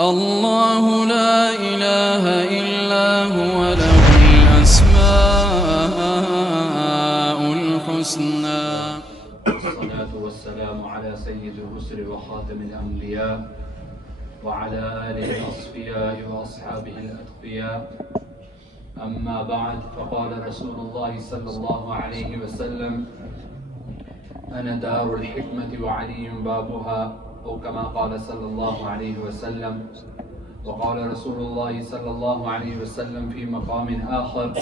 الله لا إله إلا هو له الأسماء الحسنى. والصلاة والسلام على سيد الرسل وخاتم الأنبياء وعلى آله الأصفياء وأصحابه الأتقياء. أما بعد، فقال رسول الله صلى الله عليه وسلم: أنا دار الحكمة وعلي بابها، أو كما قال صلى الله عليه وسلم. وقال رسول الله صلى الله عليه وسلم في مقام آخر: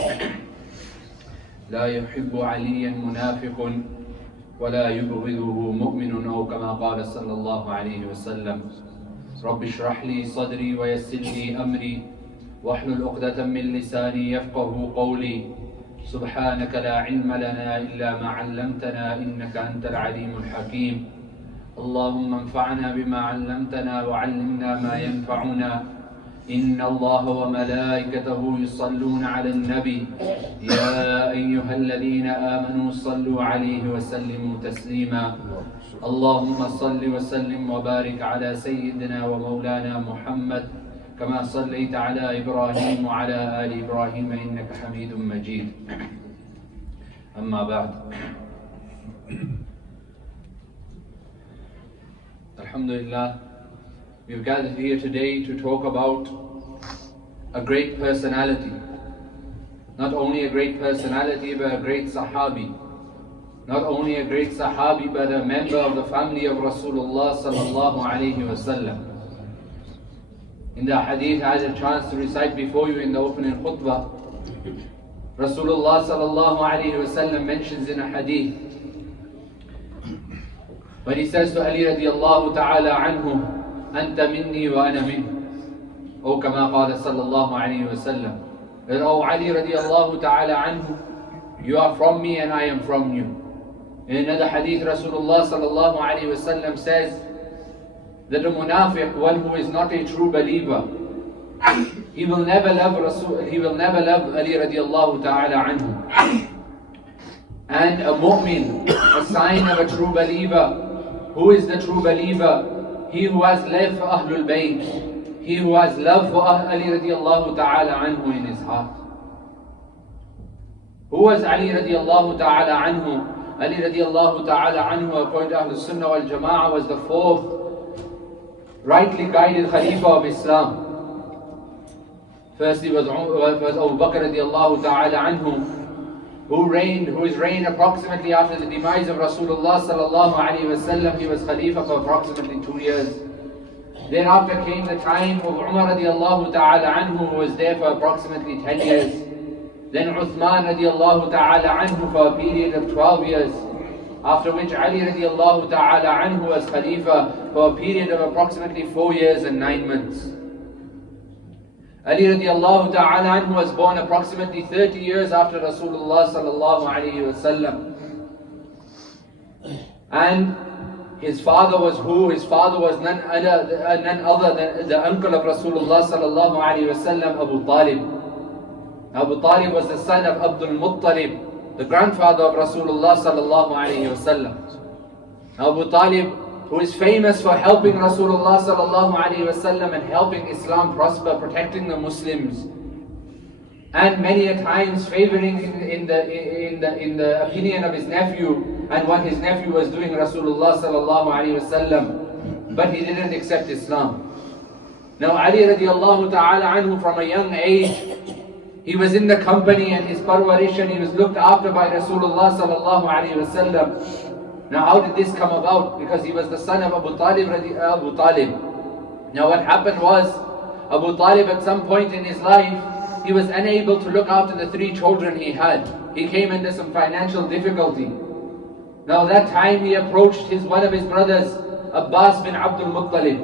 لا يحب عليا منافق ولا يبغضه مؤمن، أو كما قال صلى الله عليه وسلم. رب اشرح لي صدري ويسر لي أمري واحلل عقدة من لساني يفقه قولي. سبحانك لا علم لنا إلا ما علمتنا إنك أنت العليم الحكيم. اللهم انفعنا بما علمتنا وعلمنا ما ينفعنا. إن الله وملائكته يصلون على النبي يا أيها الذين آمنوا صلوا عليه وسلموا تسليما. اللهم صل وسلم وبارك على سيدنا ومولانا محمد كما صليت على إبراهيم وعلى آل إبراهيم إنك حميد مجيد. أما بعد. Alhamdulillah, we've gathered here today to talk about a great personality. Not only a great personality, but a great Sahabi. Not only a great Sahabi, but a member of the family of Rasulullah sallallahu alayhi wasallam. In the hadith I had a chance to recite before you in the opening khutbah, Rasulullah sallallahu alayhi wasallam mentions in a hadith, when he says to Ali radiallahu ta'ala anhu, Anta minni wa ana min, O kama qala sallallahu alayhi wa sallam, that, O Ali radiallahu ta'ala anhu, you are from me and I am from you. In another hadith, Rasulullah sallallahu alayhi wa sallam says that a munafiq, one who is not a true believer, he will never love Ali radiallahu ta'ala anhu. And a mu'min, a sign of a true believer. Who is the true believer? He who has love for Ahlul Bayt. He who has love for Ali radiallahu ta'ala anhu in his heart. Who was Ali radiallahu ta'ala anhu? Ali radiallahu ta'ala anhu, according to Ahlul Sunnah wal Jama'ah, was the fourth rightly guided Khalifa of Islam. Firstly was Abu Bakr radiallahu ta'ala anhu, whose reign approximately after the demise of Rasulullah sallallahu alaihi wasallam, he was Khalifa for approximately 2 years. Thereafter came the time of Umar radiallahu ta'ala anhu, who was there for approximately 10 years. Then Uthman radiallahu ta'ala anhu for a period of 12 years. After which Ali radiallahu ta'ala anhu was Khalifa for a period of approximately 4 years and 9 months. Ali radiallahu ta'ala anhu was born approximately 30 years after Rasulullah sallallahu alayhi wasallam. And his father was who? His father was none other than the uncle of Rasulullah sallallahu alayhi wasallam, Abu Talib. Abu Talib was the son of Abdul-Muttalib, the grandfather of Rasulullah sallallahu alayhi wasallam. Abu Talib, who is famous for helping Rasulullah sallallahu alayhi wasallam and helping Islam prosper, protecting the Muslims, and many a times favoring in the opinion of his nephew and what his nephew was doing Rasulullah sallallahu alayhi wasallam, but he didn't accept Islam. Now Ali radiallahu ta'ala anhu, from a young age, he was in the company and his parwarish, and he was looked after by Rasulullah sallallahu alayhi wasallam. Now how did this come about? Because he was the son of Abu Talib. Now what happened was, Abu Talib at some point in his life, he was unable to look after the 3 children he had. He came into some financial difficulty. Now that time he approached one of his brothers, Abbas bin Abdul Muttalib.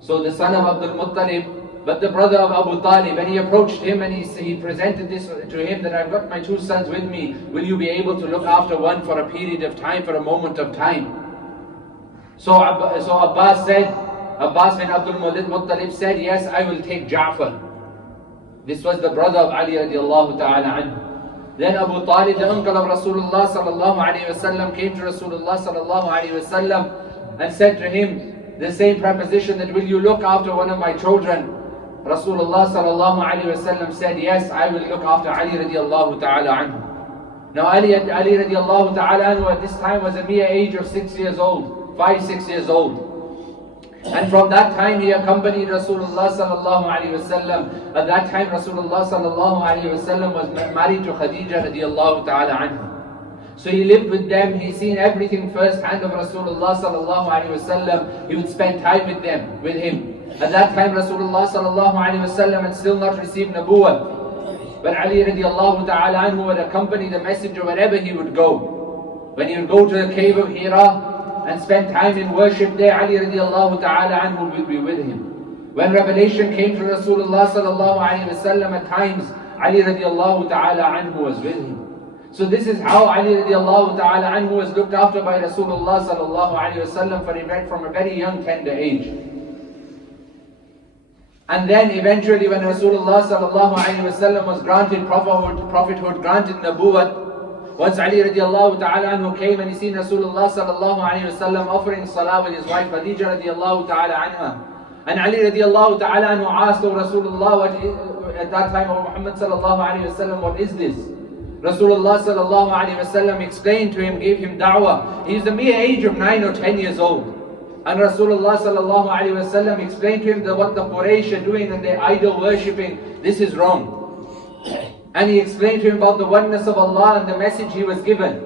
So the son of Abdul Muttalib, but the brother of Abu Talib, and he approached him and he presented this to him, that I've got my 2 sons with me, will you be able to look after one for a period of time, for a moment of time? So Abbas bin Abdul Muttalib said, yes, I will take Ja'far. This was the brother of Ali radiallahu ta'ala anhu. Then Abu Talib, the uncle of Rasulullah sallallahu alayhi wasallam, came to Rasulullah sallallahu alayhi wasallam and said to him the same preposition that will you look after one of my children? Rasulullah sallallahu alayhi wasallam said, yes, I will look after Ali radiallahu ta'ala anhu. Now Ali radiallahu ta'ala anhu at this time was a mere age of 6 years old, 5-6 years old. And from that time he accompanied Rasulullah sallallahu alayhi wasallam. At that time Rasulullah sallallahu alayhi wasallam was married to Khadija radiallahu ta'ala anha. So he lived with them, he seen everything first hand of Rasulullah sallallahu alayhi wasallam. He would spend time with them, with him. At that time Rasulullah sallallahu alayhi wasallam had still not received Nabuwwah. But Ali radiallahu ta'ala anhu would accompany the messenger wherever he would go. When he would go to the cave of Hira and spend time in worship there, Ali radiallahu ta'ala anhu would be with him. When revelation came to Rasulullah sallallahu alayhi wasallam, at times Ali radiallahu ta'ala anhu was with him. So this is how Ali radiallahu ta'ala anhu was looked after by Rasulullah sallallahu alayhi wasallam from a very young tender age. And then eventually when Rasulullah sallallahu alayhi wasallam was granted prophethood, granted Nabuwwat, once Ali radiallahu ta'ala anhu came and he seen Rasulullah sallallahu alayhi wasallam offering salah with his wife Khadija radiallahu ta'ala anha. And Ali radiallahu ta'ala anhu asked, O Rasulullah, at that time, O Muhammad sallallahu alayhi wasallam, what is this? Rasulullah sallallahu alayhi wasallam explained to him, gave him da'wah. He is the mere age of 9 or 10 years old. And Rasulullah sallallahu alayhi wasallam explained to him that what the Quraysh are doing and their idol worshipping, this is wrong. And he explained to him about the oneness of Allah and the message he was given.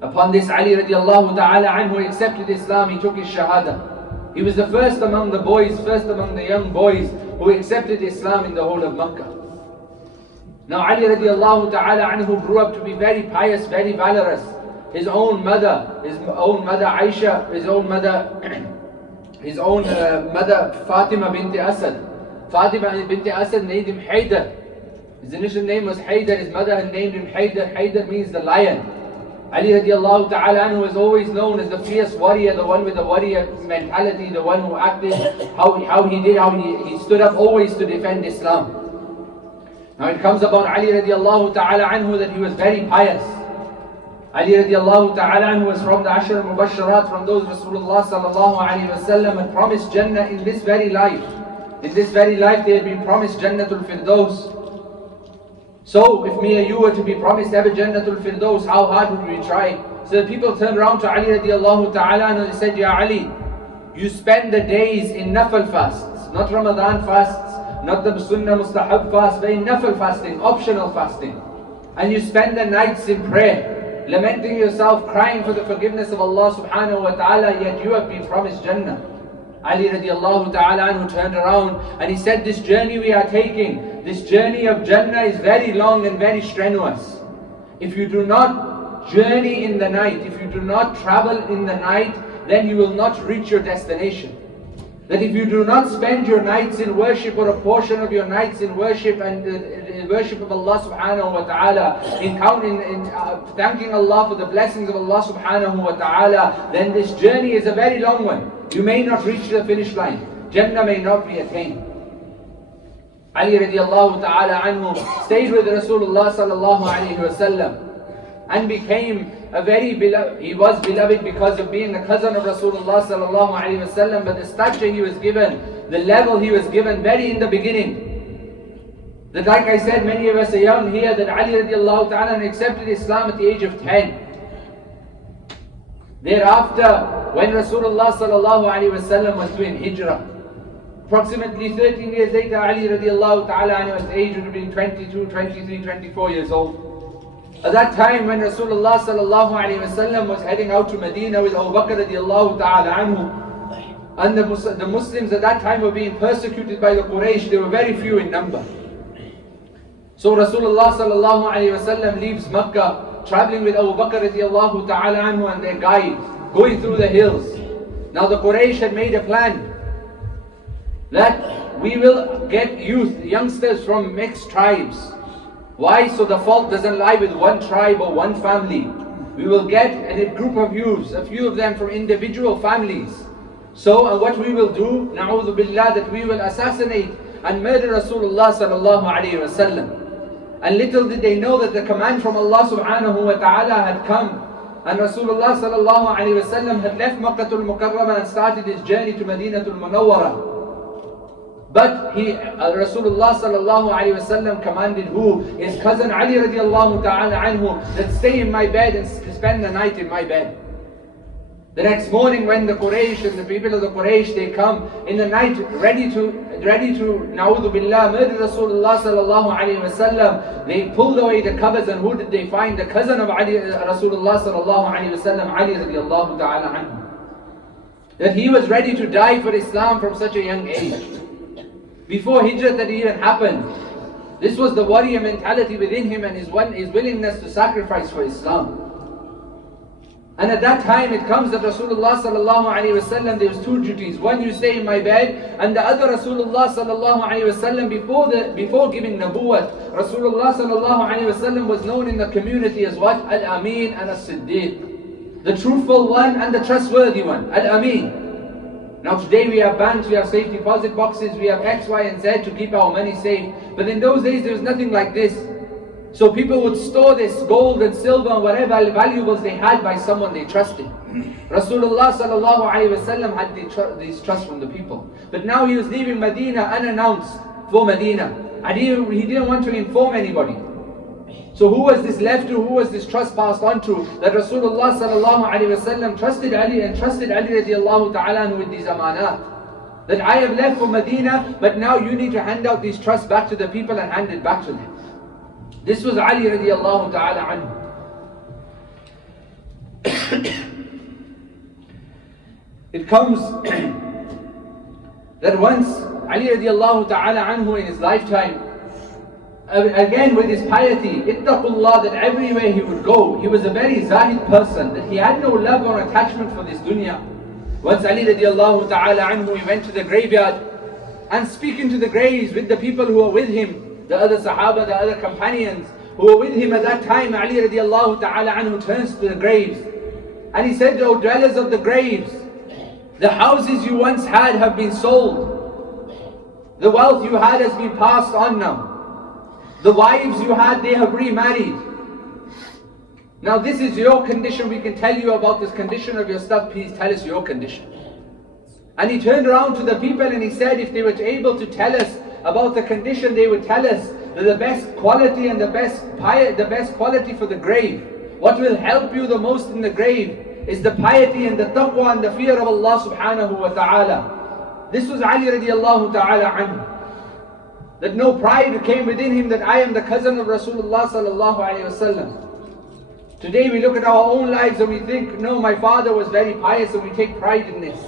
Upon this, Ali radiallahu ta'ala anhu accepted Islam, he took his shahada. He was the first among the boys, first among the young boys who accepted Islam in the whole of Makkah. Now Ali radiallahu ta'ala anhu grew up to be very pious, very valorous. His own mother Aisha, his own mother Fatima binti Asad. Fatima binti Asad named him Haydar. His initial name was Haydar, his mother had named him Haydar. Haydar means the lion. Ali radiallahu ta'ala anhu was always known as the fierce warrior, the one with the warrior mentality, the one who acted, how he stood up always to defend Islam. Now it comes about Ali radiallahu ta'ala anhu that he was very pious. Ali radiallahu ta'ala anhu was from the Ashar al-Mubasharat, from those Rasulullah sallallahu alayhi wa sallam had promised Jannah in this very life. In this very life they had been promised Jannatul Firdaus. So if me and you were to be promised ever Jannatul Firdaus, how hard would we try? So the people turned around to Ali radiallahu ta'ala anhu and they said, Ya Ali, you spend the days in nafal fasts, not Ramadan fasts, not the Sunnah Mustahab fast, but in nafal fasting, optional fasting. And you spend the nights in prayer, lamenting yourself, crying for the forgiveness of Allah subhanahu wa ta'ala, yet you have been promised Jannah. Ali radiallahu ta'ala anhu turned around and he said, this journey we are taking, this journey of Jannah is very long and very strenuous. If you do not journey in the night, if you do not travel in the night, then you will not reach your destination. That if you do not spend your nights in worship or a portion of your nights in worship and worship of Allah subhanahu wa ta'ala, in thanking Allah for the blessings of Allah subhanahu wa ta'ala, then this journey is a very long one. You may not reach the finish line. Jannah may not be attained. Ali radiallahu ta'ala anhu stayed with Rasulullah sallallahu alayhi wa sallam and became a very beloved. He was beloved because of being the cousin of Rasulullah sallallahu alayhi wa sallam, but the stature he was given, the level he was given very in the beginning. That like I said, many of us are young here, that Ali radiallahu ta'ala accepted Islam at the age of 10. Thereafter, when Rasulullah sallallahu alayhi wa sallam was doing hijrah, approximately 13 years later, Ali radiallahu ta'ala anhu at the age would have been 22, 23, 24 years old. At that time when Rasulullah sallallahu alayhi wa sallam was heading out to Medina with Abu Bakr radiallahu ta'ala anhu, and the Muslims at that time were being persecuted by the Quraysh, they were very few in number. So Rasulullah sallallahu alayhi wa sallam leaves Makkah, traveling with Abu Bakr radiallahu ta'ala anhu and their guide, going through the hills. Now the Quraysh had made a plan that we will get youth, youngsters from mixed tribes. Why? So the fault doesn't lie with one tribe or one family. We will get a group of youths, a few of them from individual families. So and what we will do, na'udhu billah, that we will assassinate and murder Rasulullah sallallahu alayhi wa sallam. And little did they know that the command from Allah subhanahu wa ta'ala had come And Rasulullah sallallahu alayhi wa sallam had left Makkah al-Mukarramah and started his journey to Madinah al-Munawwarah. But Rasulullah sallallahu alayhi wa sallam commanded who? His cousin Ali radiallahu ta'ala anhu, that stay in my bed and spend the night in my bed. The next morning when the Quraysh and the people of the Quraysh, they come in the night ready to na'udhu billah, murder Rasulullah sallallahu alayhi wa sallam, they pulled away the covers, and who did they find? The cousin of Ali, Rasulullah sallallahu alayhi wa sallam, Ali radiallahu ta'ala anhu. That he was ready to die for Islam from such a young age. Before Hijrah that even happened. This was the warrior mentality within him and his willingness to sacrifice for Islam. And at that time it comes that Rasulullah sallallahu alayhi wa sallam, there was two duties. One, you stay in my bed, and the other, Rasulullah sallallahu alayhi wa sallam, before giving nabuwwat, Rasulullah sallallahu alayhi wa sallam was known in the community as what? Al-Amin and As-Siddiq. The truthful one and the trustworthy one. Al-Amin. Now today we have banks, we have safe deposit boxes, we have X, Y and Z to keep our money safe. But in those days there was nothing like this. So people would store this gold and silver and whatever valuables they had by someone they trusted. Rasulullah sallallahu alayhi wa sallam had these trust from the people. But now he was leaving Medina unannounced for Medina. And he didn't want to inform anybody. So who was this left to? Who was this trust passed on to? That Rasulullah sallallahu alayhi wa sallam trusted Ali and trusted Ali radiallahu ta'ala with these amanat. That I have left for Medina, but now you need to hand out these trusts back to the people and hand it back to them. This was Ali radiallahu ta'ala anhu. It comes that once Ali radiallahu ta'ala anhu in his lifetime, again with his piety, ittaqullah, that everywhere he would go, he was a very zahid person, that he had no love or attachment for this dunya. Once Ali radiallahu ta'ala anhu, he went to the graveyard and speaking to the graves with the people who were with him, the other Sahaba, the other companions who were with him at that time. Ali radiallahu ta'ala anhu turns to the graves and he said, O dwellers of the graves, the houses you once had have been sold. The wealth you had has been passed on now. The wives you had, they have remarried. Now this is your condition. We can tell you about this condition of your stuff. Please tell us your condition. And he turned around to the people and he said, if they were able to tell us about the condition, they would tell us that the best quality and the best quality for the grave, what will help you the most in the grave, is the piety and the taqwa and the fear of Allah subhanahu wa ta'ala. This was Ali radiallahu ta'ala anhu. That no pride came within him that I am the cousin of Rasulullah sallallahu alayhi wa sallam. Today we look at our own lives and we think, no, my father was very pious and we take pride in this.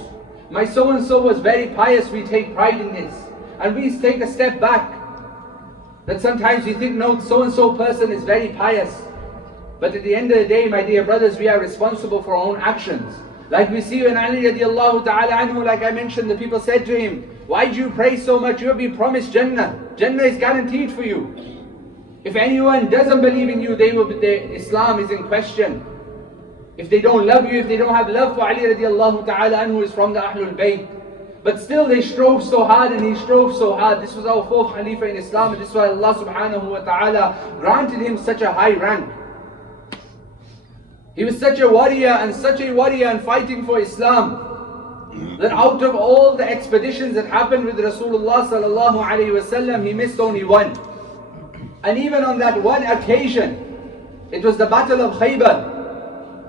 My so-and-so was very pious, we take pride in this. And we take a step back. That sometimes we think, no, so-and-so person is very pious. But at the end of the day, my dear brothers, we are responsible for our own actions. Like we see when Ali radiallahu ta'ala anhu, like I mentioned, the people said to him, why do you pray so much? You have been promised Jannah. Jannah is guaranteed for you. If anyone doesn't believe in you, Islam is in question. If they don't love you, if they don't have love for Ali radiallahu ta'ala anhu, is from the Ahlul Bayt. But still they strove so hard and he strove so hard. This was our fourth Khalifa in Islam, and this is why Allah subhanahu wa ta'ala granted him such a high rank. He was such a warrior and fighting for Islam, that out of all the expeditions that happened with Rasulullah sallallahu alayhi wa sallam, he missed only one. And even on that one occasion, it was the Battle of Khaybar,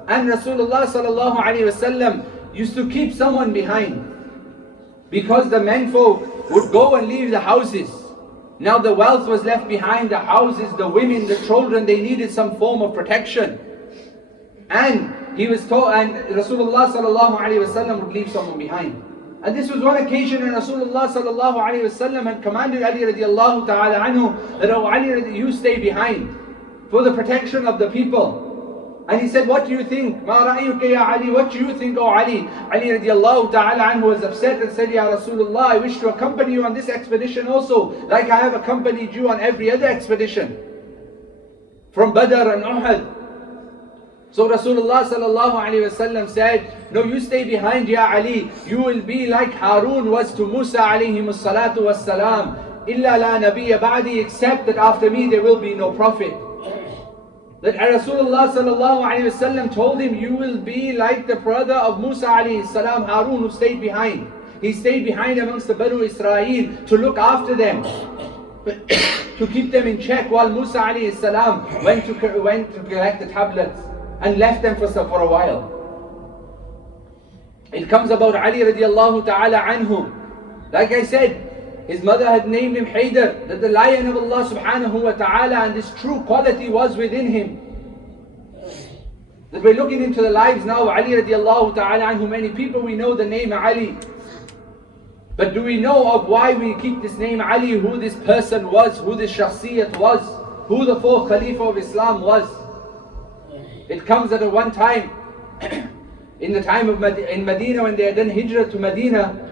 and Rasulullah sallallahu alayhi wa sallam used to keep someone behind. Because the menfolk would go and leave the houses. Now the wealth was left behind, the houses, the women, the children, they needed some form of protection. And he was told, and Rasulullah sallallahu alayhi wa sallam would leave someone behind. And this was one occasion when Rasulullah sallallahu alayhi wa sallam had commanded Ali radiallahu ta'ala anhu that, oh Ali, you stay behind for the protection of the people. And he said, what do you think? Ma ra'ayuka ya Ali? What do you think, O Ali? Ali radiallahu ta'ala anhu was upset and said, Ya Rasulullah, I wish to accompany you on this expedition also, like I have accompanied you on every other expedition from Badr and Uhud. So Rasulullah sallallahu alayhi wa sallam said, no, you stay behind, Ya Ali. You will be like Harun was to Musa alayhi salatu was salam. Illa la nabiyya ba'di, except that after me there will be no prophet. that Rasulullah sallallahu alayhi wasallam told him, you will be like the brother of Musa alayhi salam, Harun, who stayed behind. He stayed behind amongst the Banu Israel to look after them, to keep them in check, while Musa alayhi salam went to collect the tablets and left them for a while. It comes about Ali radiallahu ta'ala anhu. Like I said, his mother had named him Haydar, that the lion of Allah subhanahu wa ta'ala, and this true quality was within him. That we're looking into the lives now of Ali radiallahu ta'ala anhu. Many people, we know the name Ali. But do we know of why we keep this name Ali, who this person was, who this shakhsiyat was, who the fourth Khalifa of Islam was? It comes at one time, in the time of in Medina, when they had done hijrah to Medina,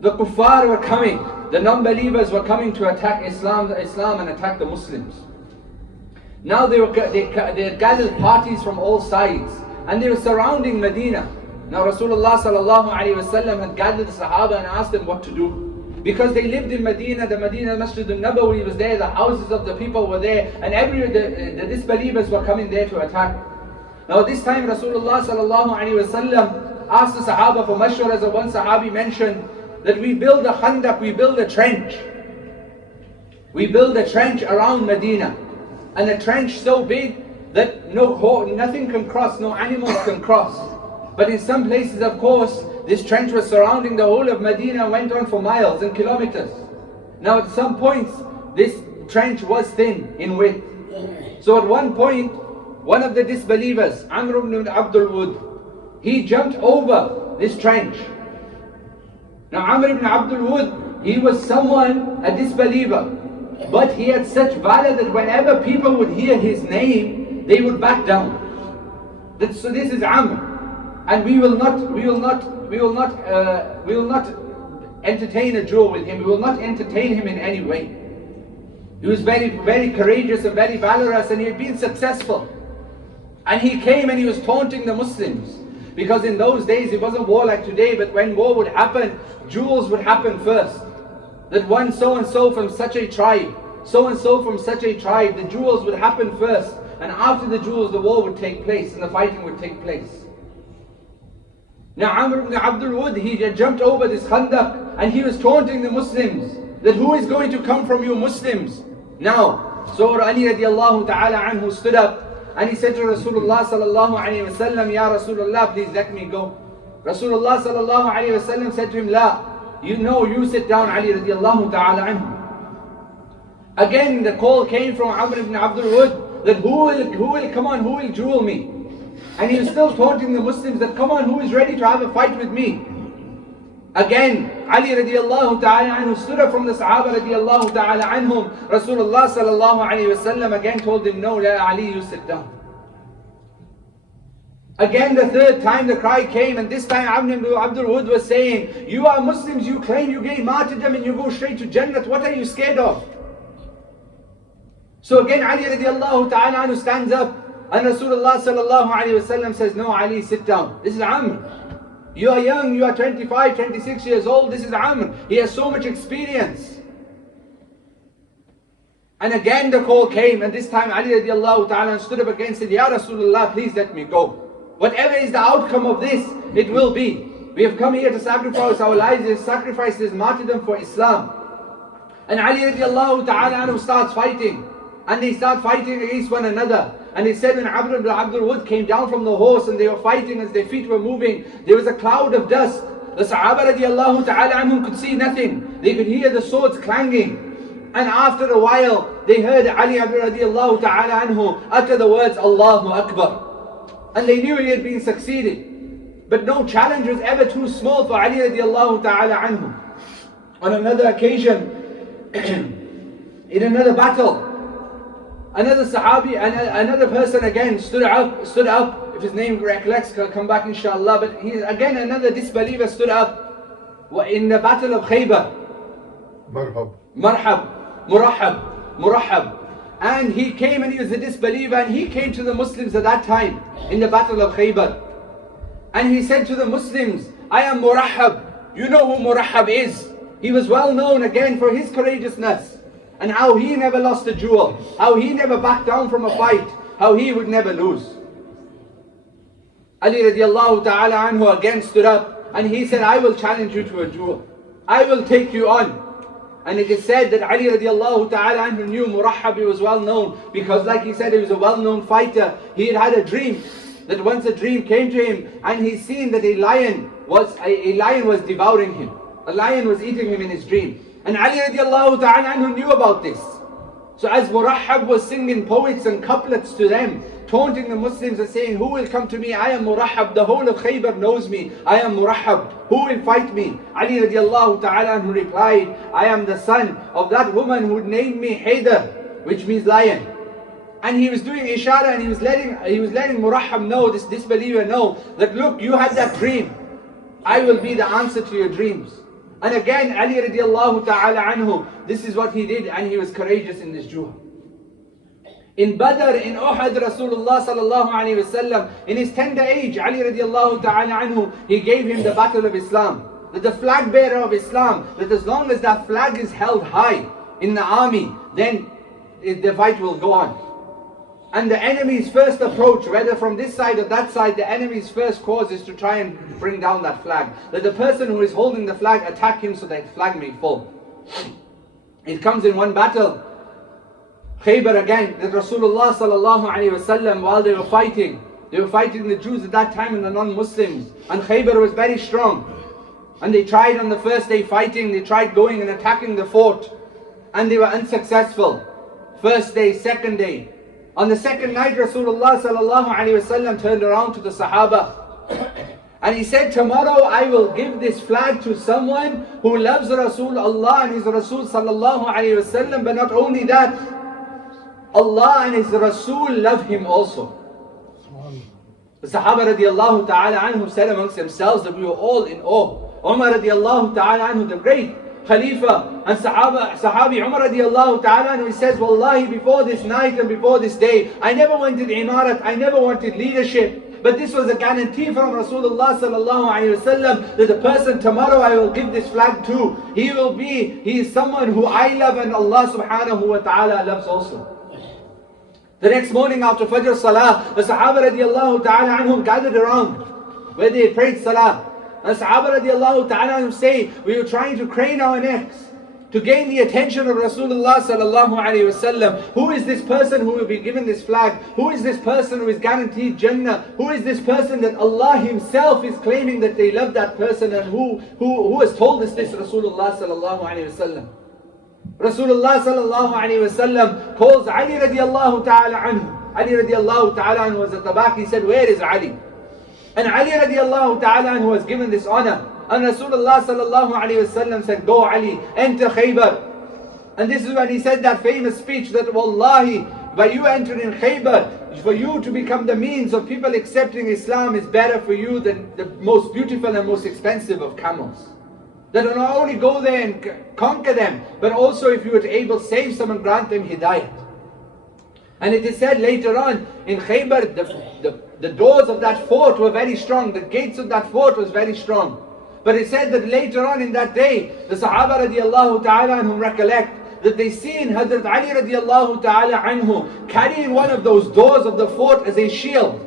the kuffar were coming, the non-believers were coming to attack Islam and attack the Muslims. Now they had gathered parties from all sides, and they were surrounding Medina. Now Rasulullah sallallahu alaihi wasallam had gathered the Sahaba and asked them what to do. Because they lived in Medina, the Medina Masjid al-Nabawi was there, the houses of the people were there, and the disbelievers were coming there to attack. Now this time Rasulullah sallallahu alaihi wasallam asked the Sahaba for mashwar, as one Sahabi mentioned, that we build a khandak, we build a trench. We build a trench around Medina. And a trench so big that nothing can cross, no animals can cross. But in some places, of course, this trench was surrounding the whole of Medina and went on for miles and kilometers. Now at some points, this trench was thin in width. So at one point, one of the disbelievers, Amr ibn Abdul Wud, he jumped over this trench. Now Amr ibn Abdul Wud, he was someone, a disbeliever, but he had such valor that whenever people would hear his name, they would back down. So this is Amr. And we will not entertain a duel with him. We will not entertain him in any way. He was very, very courageous and very valorous, and he had been successful. And he came and he was taunting the Muslims. Because in those days it wasn't war like today, but when war would happen, duels would happen first. That one so-and-so from such a tribe, so-and-so from such a tribe, the duels would happen first. And after the duels, the war would take place and the fighting would take place. Now Amr ibn Abdul Wud, he had jumped over this khandak and he was taunting the Muslims that who is going to come from you Muslims? Now, so Ali radiallahu ta'ala anhu stood up and he said to Rasulullah sallallahu alayhi wa sallam, Ya Rasulullah, please let me go. Rasulullah sallallahu alayhi wa sallam said to him, La, you sit down, Ali radiallahu ta'ala anhu. Again the call came from Amr ibn Abdul Wud that who will duel me? And he was still taunting the Muslims that come on, who is ready to have a fight with me? Again, Ali radiallahu ta'ala anhu stood up from the Sahaba radiallahu ta'ala anhum. Rasulullah sallallahu alayhi wa sallam again told him, no, La Ali, you sit down. Again the third time the cry came, and this time Amr ibn Abdul Wud was saying, you are Muslims, you claim you gain martyrdom and you go straight to Jannat, what are you scared of? So again Ali radiallahu ta'ala anhu stands up. And Rasulullah sallallahu alayhi wa sallam says, no Ali, sit down. This is Amr. You are young, you are 25, 26 years old. This is Amr. He has so much experience. And again the call came, and this time Ali radiallahu ta'ala stood up again and said, Ya Rasulullah, please let me go. Whatever is the outcome of this, it will be. We have come here to sacrifice our lives, to sacrifice this martyrdom for Islam. And Ali radiallahu ta'ala anhu starts fighting. And they start fighting against one another. And it said when Amr ibn Abdul Wud came down from the horse and they were fighting, as their feet were moving, there was a cloud of dust. The Sahaba radiallahu ta'ala anhum could see nothing. They could hear the swords clanging. And after a while, they heard Ali radiallahu ta'ala anhu utter the words, Allahu Akbar. And they knew he had been succeeded. But no challenge was ever too small for Ali radiallahu ta'ala anhu. On another occasion, in another battle, another Sahabi, another person again stood up. If his name recollects, he'll come back inshallah. But again another disbeliever stood up in the battle of Khaybar. Murahab. And he came and he was a disbeliever, and he came to the Muslims at that time in the battle of Khaybar. And he said to the Muslims, I am Murahab. You know who Murahab is. He was well known again for his courageousness. And how he never lost a duel, how he never backed down from a fight. how he would never lose. Ali radiallahu ta'ala anhu again stood up and he said, I will challenge you to a duel. I will take you on. And it is said that Ali radiallahu ta'ala anhu knew Murahhab. He was well known because, like he said, he was a well-known fighter. He had had a dream, that once a dream came to him and he seen that a lion was devouring him. A lion was eating him in his dream. And Ali radiallahu ta'ala anhu knew about this. So as Murahhab was singing poets and couplets to them, taunting the Muslims and saying, who will come to me? I am Murahhab. The whole of Khaybar knows me. I am Murahhab. Who will fight me? Ali radiallahu ta'ala anhu replied, I am the son of that woman who named me Haydar, which means lion. And he was doing ishara and he was letting Murahhab know, this disbeliever know, that look, you had that dream. I will be the answer to your dreams. And again, Ali radiallahu ta'ala anhu, this is what he did, and he was courageous in this duel. In Badr, in Uhud, Rasulullah sallallahu alayhi wasallam, in his tender age, Ali radiallahu ta'ala anhu, he gave him the battle of Islam. That the flag bearer of Islam, that as long as that flag is held high in the army, then the fight will go on. And the enemy's first approach, whether from this side or that side, the enemy's first cause is to try and bring down that flag. That the person who is holding the flag attack him so that the flag may fall. It comes in one battle. Khaybar again, that Rasulullah sallallahu alayhi wasallam, while they were fighting the Jews at that time and the non-Muslims. And Khaybar was very strong. And they tried on the first day fighting, they tried going and attacking the fort. And they were unsuccessful. First day, second day. On the second night, Rasulullah sallallahu alayhi wasallam turned around to the Sahaba and he said, tomorrow I will give this flag to someone who loves Rasul Allah and his Rasul sallallahu alayhi wasallam, but not only that, Allah and his Rasul love him also. The Sahaba radiallahu ta'ala anhum said amongst themselves that we were all in awe. Umar radiallahu ta'ala anhu, the great Khalifa and Sahabi Umar radiallahu ta'ala anhu, he says, Wallahi, before this night and before this day, I never wanted imarat, I never wanted leadership. But this was a guarantee from Rasulullah sallallahu alayhi wasallam that the person tomorrow I will give this flag to, he is someone who I love and Allah subhanahu wa ta'ala loves also. The next morning after Fajr Salah, the Sahaba radiallahu ta'ala anhum gathered around where they prayed Salah. And the Sahaba radiallahu ta'ala anhum say, we were trying to crane our necks to gain the attention of Rasulullah sallallahu alayhi wasallam. Who is this person who will be given this flag? Who is this person who is guaranteed Jannah? Who is this person that Allah himself is claiming that they love that person? And who has told us this? Rasulullah sallallahu alayhi wasallam. Rasulullah sallallahu alayhi wasallam calls Ali radiallahu ta'ala anhu. Ali radiallahu ta'ala anhu was at the back. He said, where is Ali? And Ali radiallahu ta'ala anhu was given this honor. And Rasulullah sallallahu alayhi wasallam said, go Ali, enter Khaybar. And this is when he said that famous speech that, Wallahi, by you entering Khaybar, for you to become the means of people accepting Islam is better for you than the most beautiful and most expensive of camels. That will not only go there and conquer them, but also if you were able to save some and grant them hidayat. And it is said later on in Khaybar, the doors of that fort were very strong, the gates of that fort was very strong. But it said that later on in that day, the Sahaba radiallahu ta'ala anhum recollect that they seen Hazrat Ali radiallahu ta'ala anhu carrying one of those doors of the fort as a shield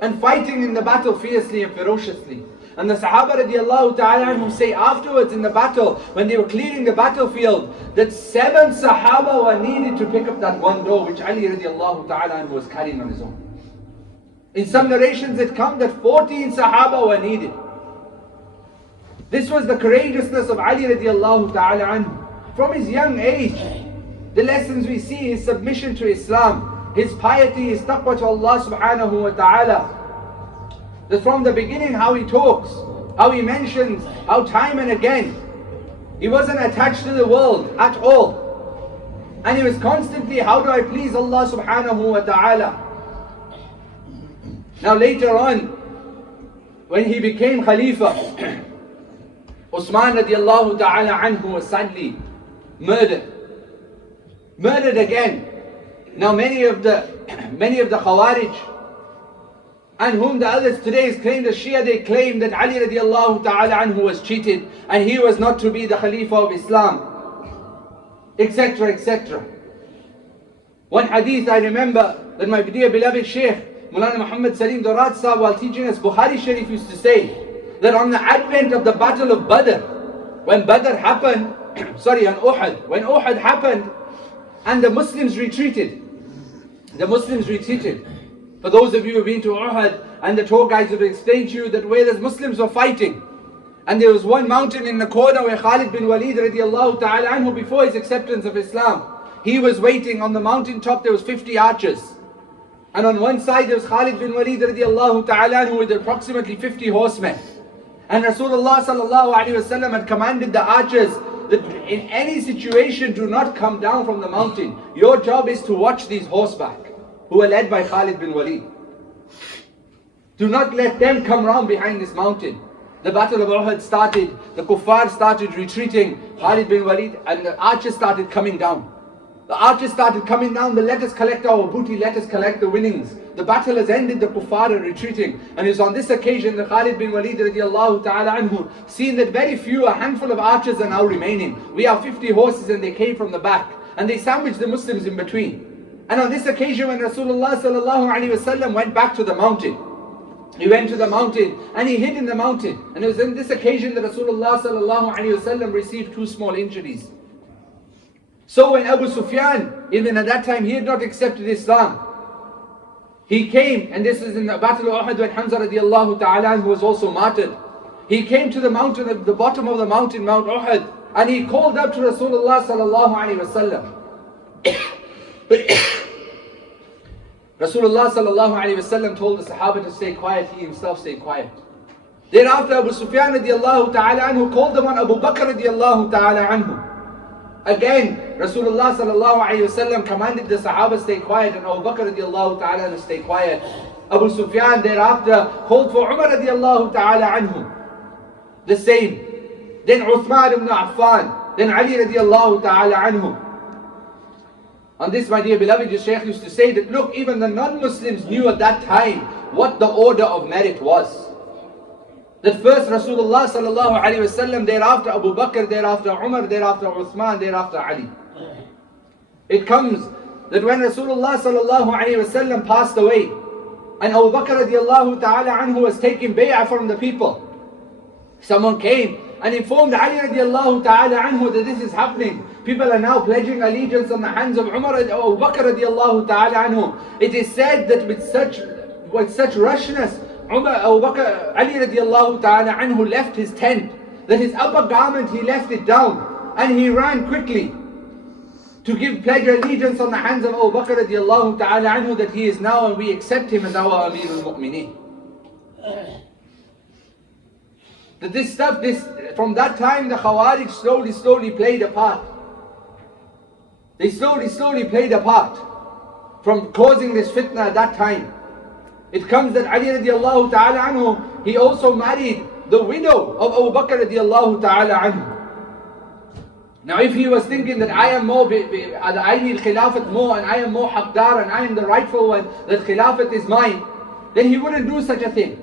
and fighting in the battle fiercely and ferociously. And the Sahaba radiallahu ta'ala anhum say afterwards in the battle, when they were clearing the battlefield, that 7 Sahaba were needed to pick up that one door which Ali radiallahu ta'ala anhu was carrying on his own. In some narrations it comes that 14 Sahaba were needed. This was the courageousness of Ali radiallahu ta'ala anhu. From his young age, the lessons we see, his submission to Islam, his piety, his taqwa to Allah subhanahu wa ta'ala. That from the beginning how he talks, how he mentions, how time and again, he wasn't attached to the world at all. And he was constantly, how do I please Allah subhanahu wa ta'ala? Now later on, when he became Khalifa, Usman radiallahu ta'ala anhu was sadly murdered. Murdered again. Now many of the Khawarij, and whom the others today claim the Shia, they claim that Ali radiallahu ta'ala anhu was cheated and he was not to be the Khalifa of Islam, etc., etc. One hadith I remember that my dear beloved Shaykh Mulana Muhammad Salim Durad Sahab, while teaching us Bukhari Sharif, used to say that on the advent of the battle of Badr, when Badr happened, on Uhud, when Uhud happened and the Muslims retreated. For those of you who have been to Uhud, and the tour guides will explain to you that where the Muslims were fighting, and there was one mountain in the corner where Khalid bin Walid radiallahu ta'ala anhu, before his acceptance of Islam, he was waiting on the mountain top. There was 50 archers, and on one side there was Khalid bin Walid radiallahu ta'ala anhu with approximately 50 horsemen. And Rasulullah sallallahu alaihi wasallam had commanded the archers that in any situation do not come down from the mountain. Your job is to watch these horseback who are led by Khalid bin Walid. Do not let them come round behind this mountain. The battle of Uhud started, the kuffar started retreating, Khalid bin Walid, and the archers started coming down. The archers started coming down, let us collect our booty, let us collect the winnings. The battle has ended, the kuffar are retreating. And it's on this occasion that Khalid bin Walid radiallahu ta'ala anhu, seeing that very few, a handful of archers are now remaining. We have 50 horses and they came from the back. And they sandwiched the Muslims in between. And on this occasion when Rasulullah sallallahu alaihi wasallam went back to the mountain, he went to the mountain and he hid in the mountain. And it was on this occasion that Rasulullah sallallahu alaihi wasallam received 2 small injuries. So when Abu Sufyan, even at that time, he had not accepted Islam. He came, and this is in the battle of Uhud when Hamza radiallahu ta'ala anhu was also martyred. He came to the mountain, at the bottom of the mountain, Mount Uhud, and he called up to Rasulullah sallallahu alaihi wasallam. Rasulullah sallallahu alaihi wasallam told the Sahaba to stay quiet, he himself stayed quiet. Thereafter Abu Sufyan radiallahu ta'ala anhu called upon Abu Bakr radiallahu ta'ala anhu. Again, Rasulullah sallallahu alayhi wasallam commanded the Sahaba stay quiet, and Abu Bakr radiallahu ta'ala anhu stay quiet. Abu Sufyan thereafter called for Umar radiallahu ta'ala anhu. The same. Then Uthman ibn Affan. Then Ali radiallahu ta'ala anhu. On this, my dear beloved, the Shaykh used to say that look, even the non-Muslims knew at that time what the order of merit was. That first Rasulullah sallallahu alayhi wasallam, thereafter Abu Bakr, thereafter Umar, thereafter Uthman, thereafter Ali. It comes that when Rasulullah sallallahu alayhi wasallam passed away, and Abu Bakr radiallahu ta'ala anhu was taking bay'ah from the people, someone came and informed Ali radiallahu ta'ala anhu that this is happening. People are now pledging allegiance on the hands of Umar and Abu Bakr radiallahu ta'ala anhu. It is said that with such rashness, Abu Bakr, Ali radiallahu ta'ala anhu left his tent, that his upper garment he left it down, and he ran quickly to give pledge allegiance on the hands of Abu Bakr radiallahu ta'ala anhu, that he is now and we accept him as our Amir-ul-Mumineen. That this stuff, from that time the Khawarij slowly played a part. They slowly played a part from causing this fitna at that time. It comes that Ali radiallahu ta'ala anhu, he also married the widow of Abu Bakr radiallahu ta'ala anhu. Now if he was thinking that I am more, I need Khilafat more, and I am more Haqdar, and I am the rightful one, that Khilafat is mine, then he wouldn't do such a thing.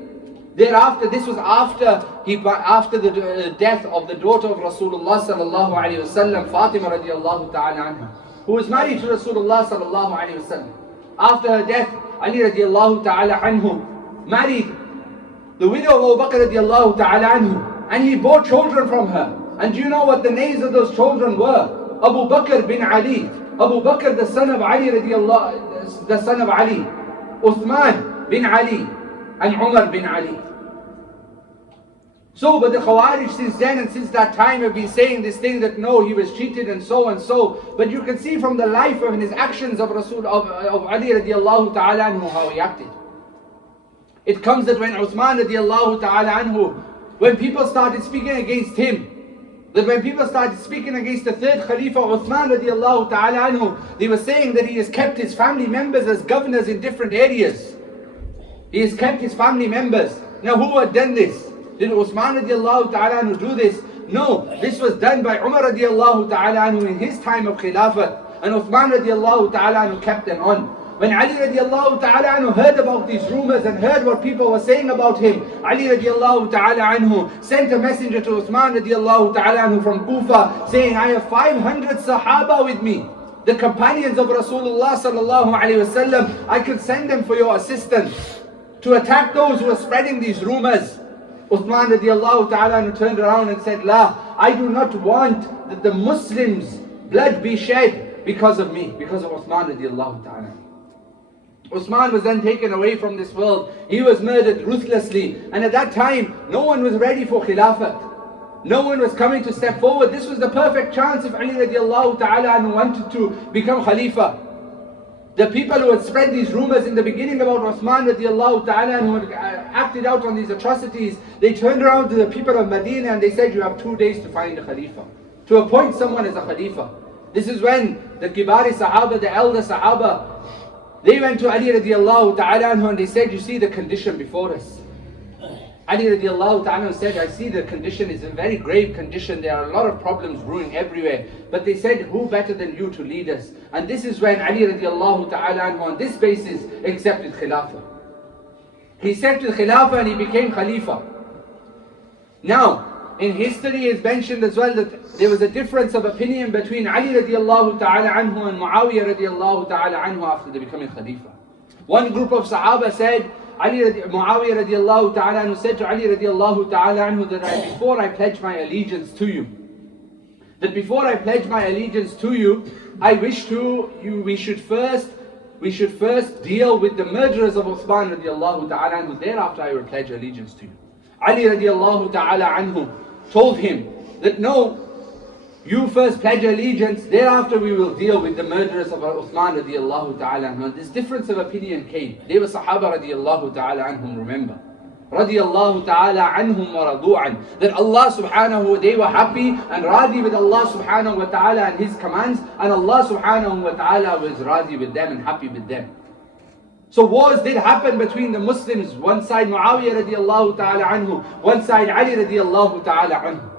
Thereafter, this was after the death of the daughter of Rasulullah sallallahu alayhi wasallam, Fatima radiallahu ta'ala anha, who was married to Rasulullah sallallahu alayhi wasallam. After her death, Ali radiallahu ta'ala anhu married the widow of Abu Bakr radiallahu ta'ala anhu, and he bore children from her. And do you know what the names of those children were? Abu Bakr bin Ali, Abu Bakr the son of Ali radiallahu, the son of Ali, Uthman bin Ali, and Umar bin Ali. So, but the Khawarij since then and since that time have been saying this thing that no, he was cheated and so and so. But you can see from the life and his actions of Ali radiallahu ta'ala anhu how he acted. It comes that when Uthman radiallahu ta'ala anhu, when people started speaking against him, that when people started speaking against the third Khalifa Uthman radiallahu ta'ala anhu, they were saying that he has kept his family members as governors in different areas. He has kept his family members. Now who had done this? Did Uthman radiallahu ta'ala anhu do this? No, this was done by Umar radiallahu ta'ala anhu in his time of Khilafat. And Uthman radiallahu ta'ala anhu kept them on. When Ali radiallahu ta'ala anhu heard about these rumors and heard what people were saying about him, Ali radiallahu ta'ala anhu sent a messenger to Uthman radiallahu ta'ala anhu from Kufa saying, I have 500 Sahaba with me. The companions of Rasulullah sallallahu alaihi wasallam, I could send them for your assistance to attack those who are spreading these rumors. Uthman radiallahu ta'ala turned around and said, La, I do not want that the Muslims' blood be shed because of me, because of Uthman radiallahu ta'ala. Uthman was then taken away from this world. He was murdered ruthlessly. And at that time, no one was ready for Khilafat. No one was coming to step forward. This was the perfect chance if Ali radiallahu ta'ala wanted to become Khalifa. The people who had spread these rumors in the beginning about Uthman radiallahu ta'ala and who had acted out on these atrocities, they turned around to the people of Medina and they said, you have 2 days to find a Khalifa, to appoint someone as a Khalifa. This is when the Kibari Sahaba, the elder Sahaba, they went to Ali radiallahu ta'ala and they said, you see the condition before us. Ali radiallahu ta'ala said, I see the condition is a very grave condition. There are a lot of problems brewing everywhere. But they said, who better than you to lead us? And this is when Ali radiallahu ta'ala on this basis accepted Khilafah. He accepted Khilafah and he became Khalifa. Now, in history is mentioned as well that there was a difference of opinion between Ali radiallahu ta'ala anhu and Muawiyah radiallahu ta'ala anhu after they becoming Khalifa. One group of Sahaba said, Muawiyah radiallahu ta'ala anhu said to Ali radiallahu ta'ala anhu that before I pledge my allegiance to you, I wish we should first deal with the murderers of Uthman radiallahu ta'ala anhu, thereafter I will pledge allegiance to you. Ali radiallahu ta'ala anhu told him that no, you first pledge allegiance, thereafter we will deal with the murderers of Uthman radiallahu ta'ala anhu. This difference of opinion came. They were Sahaba radiallahu ta'ala anhum, remember. Radiallahu ta'ala anhum wa radu'an. That Allah subhanahu, they were happy and radi with Allah subhanahu wa ta'ala and His commands, and Allah subhanahu wa ta'ala was radi with them and happy with them. So wars did happen between the Muslims. One side Muawiyah radiallahu ta'ala anhu, one side Ali radiallahu ta'ala anhu.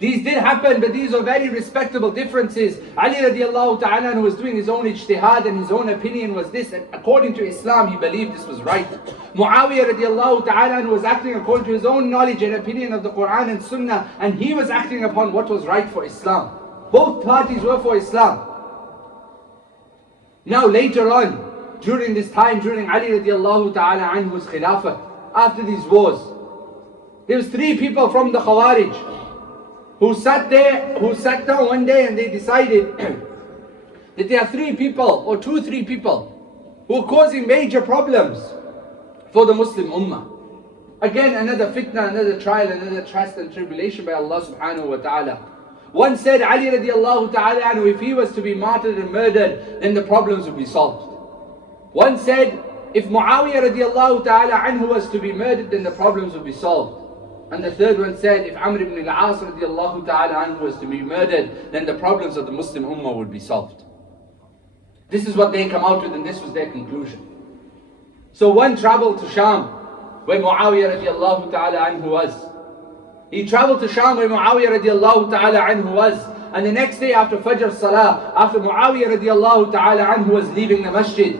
These did happen, but these are very respectable differences. Ali radiallahu ta'ala anhu was doing his own ijtihad and his own opinion was this. And according to Islam, he believed this was right. Muawiyah radiallahu ta'ala anhu was acting according to his own knowledge and opinion of the Quran and Sunnah, and he was acting upon what was right for Islam. Both parties were for Islam. Now later on, during this time, during Ali radiallahu ta'ala anhu's Khilafah, after these wars, there was 3 people from the Khawarij who sat down one day and they decided that there are 3 people or 2-3 people who are causing major problems for the Muslim Ummah. Again, another fitna, another trial, another test and tribulation by Allah subhanahu wa ta'ala. One said Ali radiallahu ta'ala anhu, if he was to be martyred and murdered, then the problems would be solved. One said, if Muawiyah radiallahu ta'ala anhu was to be murdered, then the problems would be solved. And the third one said, if Amr ibn al-As radiallahu ta'ala anhu was to be murdered, then the problems of the Muslim Ummah would be solved. This is what they come out with and this was their conclusion. So one traveled to Sham, where Muawiyah radiallahu ta'ala anhu was. He traveled to Sham where Muawiyah radiallahu ta'ala anhu was. And the next day after Fajr Salah, after Muawiyah radiallahu ta'ala anhu was leaving the masjid,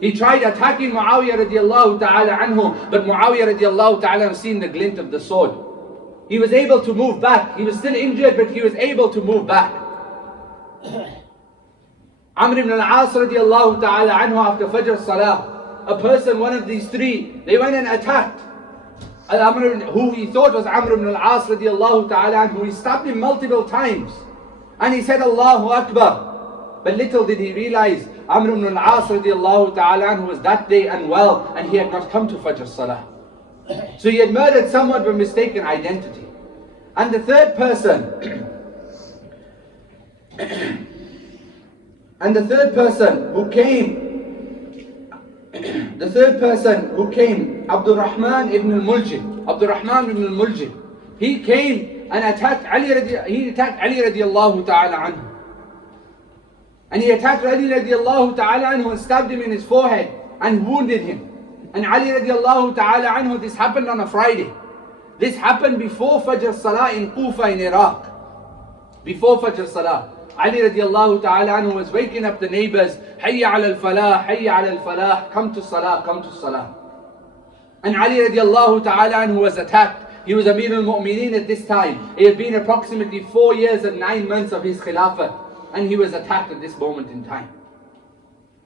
he tried attacking Muawiyah radiallahu ta'ala anhu, but Muawiyah radiallahu ta'ala anhu seen the glint of the sword. He was able to move back. He was still injured, but he was able to move back. Amr ibn al-As radiallahu ta'ala anhu after Fajr Salah, a person, one of these 3, they went and attacked who he thought was Amr ibn al-As radiallahu ta'ala anhu. He stabbed him multiple times. And he said, Allahu Akbar. But little did he realize, Amr ibn al-As radiallahu ta'ala anhu was that day unwell and he had not come to Fajr Salah. So he had murdered someone by mistaken identity. And the third person, Abdul Rahman ibn al-Muljim. He came and attacked Ali radiallahu ta'ala anhu. And he attacked Ali radiallahu ta'ala anhu and stabbed him in his forehead and wounded him. And Ali radiallahu ta'ala anhu, this happened on a Friday. This happened before Fajr Salah in Kufa in Iraq. Before Fajr Salah. Ali radiallahu ta'ala anhu was waking up the neighbors, Hayya ala al-falah, Hayya ala al-falah, come to Salah, come to Salah. And Ali radiallahu ta'ala anhu was attacked. He was Amir-ul-Mumineen at this time. It had been approximately 4 years and 9 months of his Khilafah. and he was attacked at this moment in time.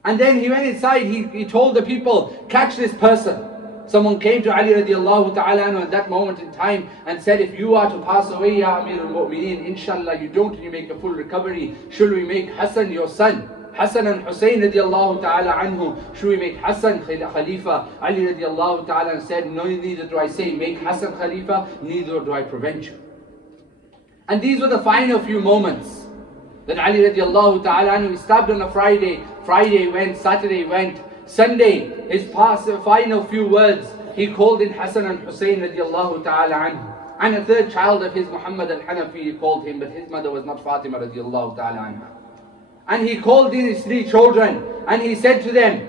And then he went inside, he told the people, catch this person. Someone came to Ali radiallahu ta'ala anhu at that moment in time and said, if you are to pass away, Ya Amir-ul-Mumineen, inshallah you don't, you make a full recovery. Should we make Hassan your son? Hassan and Hussein radiallahu ta'ala anhu, should we make Hassan Khalifa? Ali radiallahu ta'ala said, no, neither do I say make Hassan Khalifa, neither do I prevent you. And these were the final few moments that Ali radiallahu ta'ala anhu, he stabbed on a Friday went, Saturday went, Sunday, his final few words, he called in Hassan and Hussein radiallahu ta'ala anhu. And a third child of his, Muhammad al-Hanafi, he called him, but his mother was not Fatima radiallahu ta'ala anha. And he called in his 3 children, and he said to them,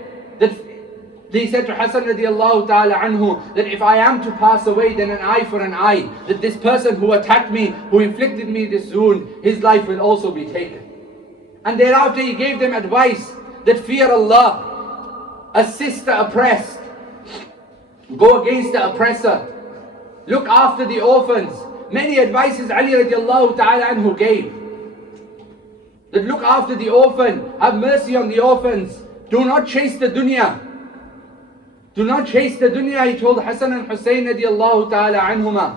he said to Hassan radiallahu ta'ala anhu, that if I am to pass away, then an eye for an eye, that this person who attacked me, who inflicted me this wound, his life will also be taken. And thereafter he gave them advice that fear Allah, assist the oppressed, go against the oppressor, look after the orphans. Many advices Ali radiallahu ta'ala anhu gave. That look after the orphan, have mercy on the orphans, do not chase the dunya. Do not chase the dunya, he told Hassan and Hussein radiallahu ta'ala anhuma.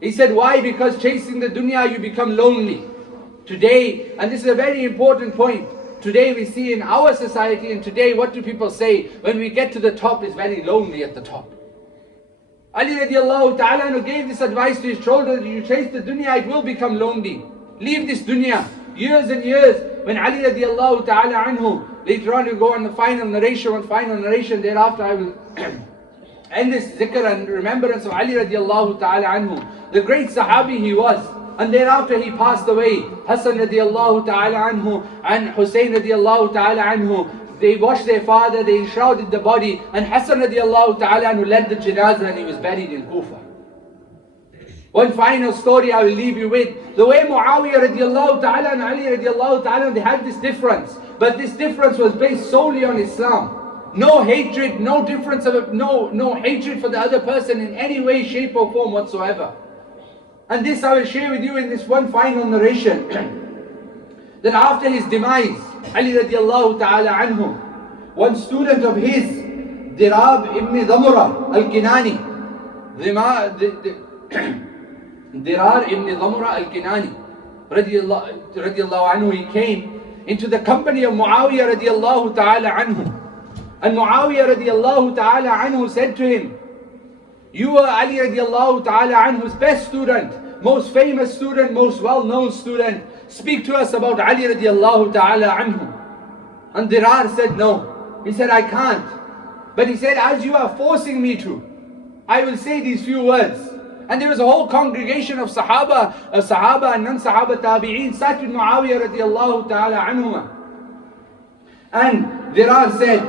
He said, why? Because chasing the dunya you become lonely. Today, and this is a very important point, today we see in our society, and today what do people say? When we get to the top, it's very lonely at the top. Ali radiallahu ta'ala anhu gave this advice to his children, you chase the dunya, it will become lonely. Leave this dunya. Years and years, when Ali radiallahu ta'ala anhu, later on we'll go on the final narration, thereafter I will end this zikr and remembrance of Ali radiallahu ta'ala anhu. The great sahabi he was, and thereafter he passed away. Hassan radiallahu ta'ala anhu and Hussein radiallahu ta'ala anhu, they washed their father, they enshrouded the body, and Hassan radiallahu ta'ala anhu led the janazah and he was buried in Kufa. One final story I will leave you with. The way Muawiyah radiallahu ta'ala and Ali radiallahu ta'ala, they had this difference. But this difference was based solely on Islam. No hatred, no difference of no hatred for the other person in any way, shape or form whatsoever. And this I will share with you in this one final narration. That after his demise, Ali radiallahu ta'ala anhu, one student of his, Dirab ibn Damura al-Kinani, Dirar ibn Damura al-Kinani radiallahu anhu, he came into the company of Muawiyah radiallahu ta'ala anhu. And Muawiyah radiallahu ta'ala anhu said to him, you are Ali radiallahu ta'ala anhu's best student, most famous student, most well-known student. Speak to us about Ali radiallahu ta'ala anhu. And Dirar said no. He said, I can't. But he said, as you are forcing me to, I will say these few words. And there was a whole congregation of Sahaba and non-Sahaba tabi'een sat with Muawiyah radiallahu ta'ala anhuma. And Dirar said,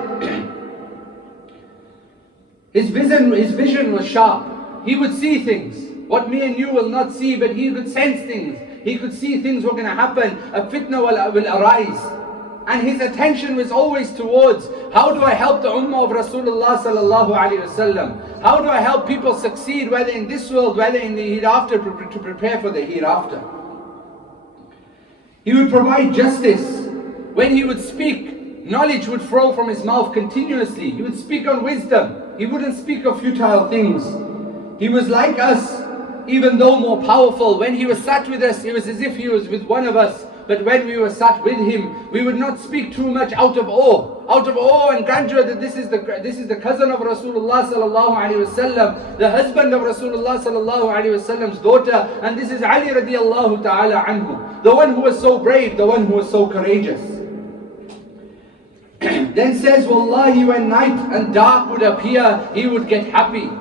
his vision was sharp. He would see things, what me and you will not see, but he could sense things. He could see things were going to happen, a fitna will arise. And his attention was always towards, how do I help the ummah of Rasulullah sallallahu alayhi wasallam? How do I help people succeed, whether in this world, whether in the hereafter, to prepare for the hereafter? He would provide justice. When he would speak, knowledge would flow from his mouth continuously. He would speak on wisdom. He wouldn't speak of futile things. He was like us, even though more powerful. When he was sat with us, it was as if he was with one of us. But when we were sat with him, we would not speak too much out of awe and grandeur that this is the cousin of Rasulullah sallallahu alaihi wasallam, the husband of Rasulullah sallallahu alaihi wasallam's daughter, and this is Ali radiallahu ta'ala anhu, the one who was so brave, the one who was so courageous. Then says, Wallahi, when night and dark would appear, he would get happy.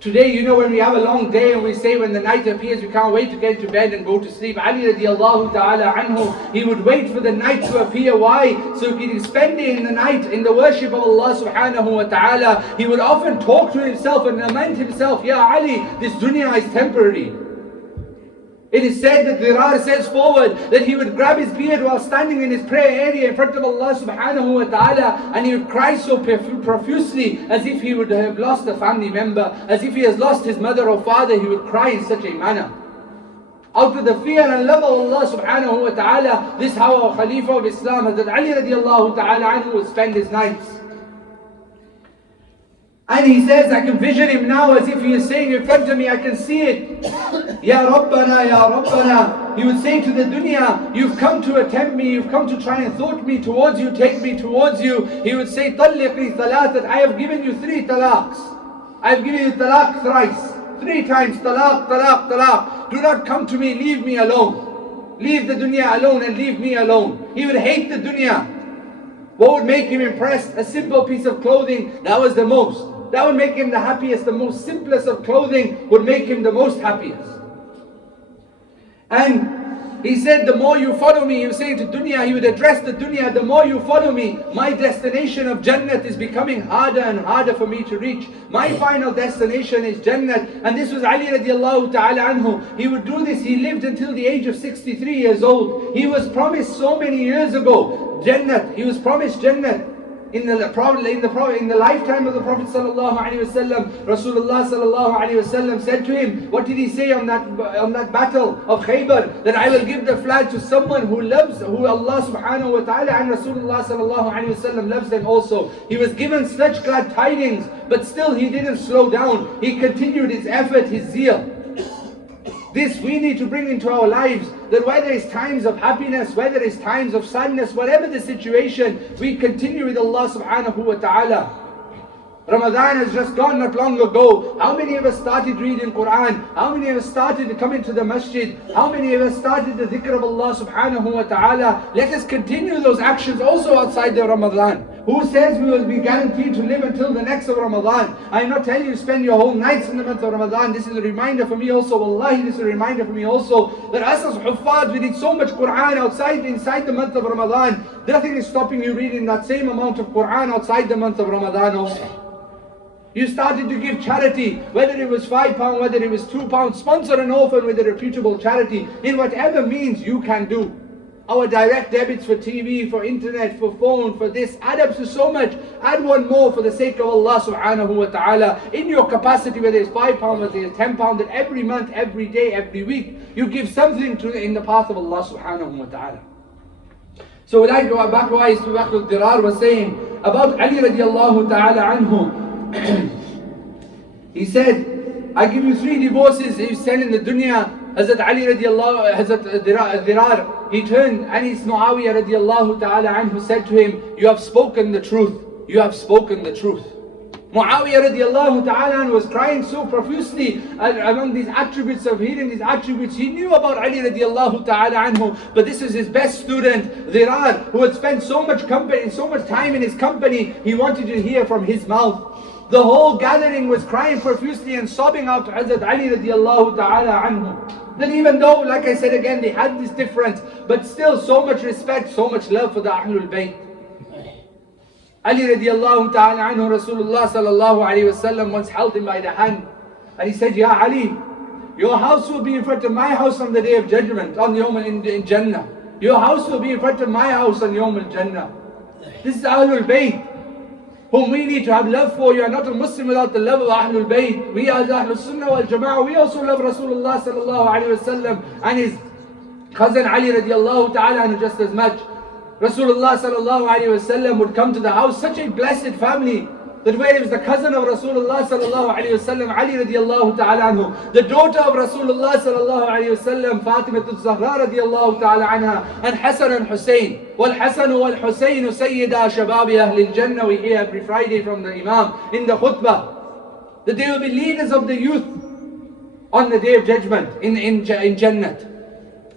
Today, you know, when we have a long day and we say when the night appears, we can't wait to get to bed and go to sleep. Ali radiallahu ta'ala anhu, he would wait for the night to appear. Why? So he could spend it in the night in the worship of Allah subhanahu wa ta'ala. He would often talk to himself and lament himself, Ya Ali, this dunya is temporary. It is said that Dirar says forward that he would grab his beard while standing in his prayer area in front of Allah subhanahu wa ta'ala, and he would cry so profusely as if he would have lost a family member, as if he has lost his mother or father. He would cry in such a manner. Out of the fear and love of Allah subhanahu wa ta'ala, this is how our Khalifa of Islam, Hazrat Ali radiallahu ta'ala anhu, would spend his nights. And he says, I can vision him now as if he is saying in front of me, I can see it. Ya Rabbana, Ya Rabbana. He would say to the dunya, you've come to attempt me, you've come to try and thwart me towards you, take me towards you. He would say, Talliqi thalathat, I have given you 3 talaqs. I have given you talaq thrice. 3 times, talaq, talaq, talaq. Do not come to me, leave me alone. Leave the dunya alone and leave me alone. He would hate the dunya. What would make him impressed? A simple piece of clothing, that was the most. That would make him the happiest. The most simplest of clothing would make him the most happiest. And he said, the more you follow me, he was saying to dunya, he would address the dunya, the more you follow me, my destination of Jannat is becoming harder and harder for me to reach. My final destination is Jannat. And this was Ali radiallahu ta'ala anhu. He would do this. He lived until the age of 63 years old. He was promised so many years ago Jannat. He was promised Jannat. In the lifetime of the Prophet sallallahu alaihi wasallam, Rasulullah sallallahu alaihi wasallam said to him, what did he say on that battle of Khaybar? That I will give the flag to someone who Allah subhanahu wa ta'ala and Rasulullah sallallahu alaihi wasallam loves them also. He was given such glad tidings, but still he didn't slow down. He continued his effort, his zeal. This we need to bring into our lives, that whether it's times of happiness, whether it's times of sadness, whatever the situation, we continue with Allah subhanahu wa ta'ala. Ramadan has just gone not long ago. How many of us started reading Quran? How many of us started to come into the masjid? How many of us started the dhikr of Allah subhanahu wa ta'ala? Let us continue those actions also outside the Ramadan. Who says we will be guaranteed to live until the next of Ramadan? I'm not telling you to spend your whole nights in the month of Ramadan. This is a reminder for me also. Wallahi, this is a reminder for me also. That us as Huffaz, we read so much Quran inside the month of Ramadan. Nothing is stopping you reading that same amount of Quran outside the month of Ramadan also. You started to give charity, whether it was £5, whether it was £2, sponsor an orphan with a reputable charity, in whatever means you can do. Our direct debits for TV, for internet, for phone, for this, add up to so much. Add one more for the sake of Allah subhanahu wa ta'ala. In your capacity, whether it's £5, whether it's £10, that every month, every day, every week, you give something in the path of Allah subhanahu wa ta'ala. So what I go backwise to Ahlul Dirar was saying about Ali radiallahu ta'ala anhu. He said, I give you 3 divorces he sent in the dunya. Hazrat Ali radiallahu, Hazrat Dirar, he turned and his Muawiyah radiallahu ta'ala anhu said to him, you have spoken the truth. You have spoken the truth. Muawiyah radiallahu ta'ala was crying so profusely among these attributes of hearing these attributes. He knew about Ali radiallahu ta'ala anhu, but this is his best student, Dirar, who had spent so much time in his company. He wanted to hear from his mouth. The whole gathering was crying profusely and sobbing out to Hazrat Ali radiallahu ta'ala anhu. That even though, like I said again, they had this difference, but still so much respect, so much love for the Ahlul Bayt. Ali radiallahu ta'ala anhu, Rasulullah sallallahu alayhi wa sallam once held him by the hand and he said, Ya Ali, your house will be in front of my house on the day of judgment, on Yawm in Jannah. Your house will be in front of my house on Yawm al-Jannah. This is Ahlul Bayt, whom we need to have love for. You are not a Muslim without the love of Ahlul Bayt. We as Ahlul Sunnah wal Jama'ah, we also love Rasulullah sallallahu alayhi wa sallam and his cousin Ali radiallahu ta'ala anhu just as much. Rasulullah sallallahu alayhi wa sallam would come to the house, such a blessed family, that where it was the cousin of Rasulullah sallallahu alayhi wa sallam, Ali radiallahu ta'ala anhu, the daughter of Rasulullah sallallahu alayhi wa sallam, Fatima al-Zahra radiallahu ta'ala anha, and Hassan and Hussein. وَالْحَسَنُ وَالْحُسَيْنُ سَيِّدَا شَبَابِ أَهْلِ الْجَنَّةِ. We hear every Friday from the Imam in the khutbah that they will be leaders of the youth on the day of judgment in Jannat.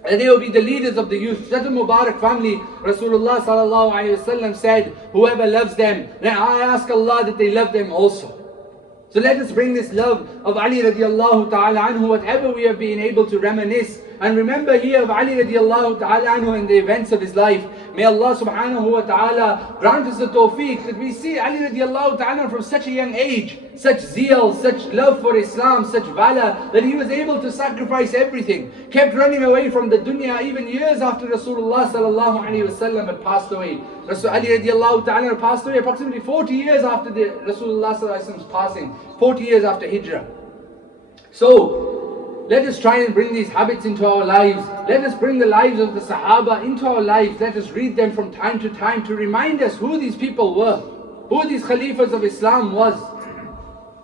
And they will be the leaders of the youth. Such a Mubarak family. Rasulullah sallallahu alayhi wa sallam said, whoever loves them, then I ask Allah that they love them also. So let us bring this love of Ali radiallahu ta'ala anhu, whatever we have been able to reminisce and remember here of Ali radiallahu ta'ala anhu and the events of his life. May Allah subhanahu wa ta'ala grant us the tawfiq that we see Ali radiallahu ta'ala from such a young age, such zeal, such love for Islam, such valor, that he was able to sacrifice everything, kept running away from the dunya even years after Rasulullah sallallahu alayhi wa sallam had passed away. Ali radiallahu ta'ala passed away approximately 40 years after the Rasulullah sallallahu alayhi wa sallam's passing, 40 years after Hijrah. So, Let us try and bring these habits into our lives. Let us bring the lives of the Sahaba into our lives. Let us read them from time to time to remind us who these people were, who these Khalifas of Islam was.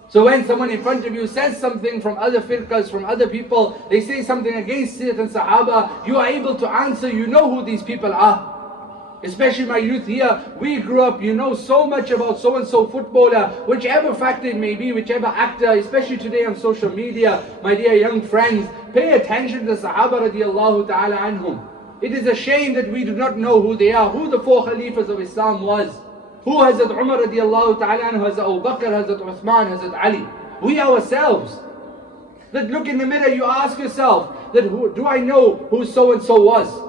So when someone in front of you says something from other firqas, from other people, they say something against certain Sahaba, you are able to answer, you know who these people are. Especially my youth here, we grew up, you know so much about so-and-so footballer, whichever factor it may be, whichever actor, especially today on social media, my dear young friends, pay attention to the Sahaba radiallahu ta'ala anhum. It is a shame that we do not know who they are, who the four Khalifas of Islam was. Who Hazrat Umar radiallahu ta'ala anhu, Hazrat Abu Bakr, Hazrat Uthman, Hazrat Ali. We ourselves. That look in the mirror, you ask yourself, that do I know who so-and-so was?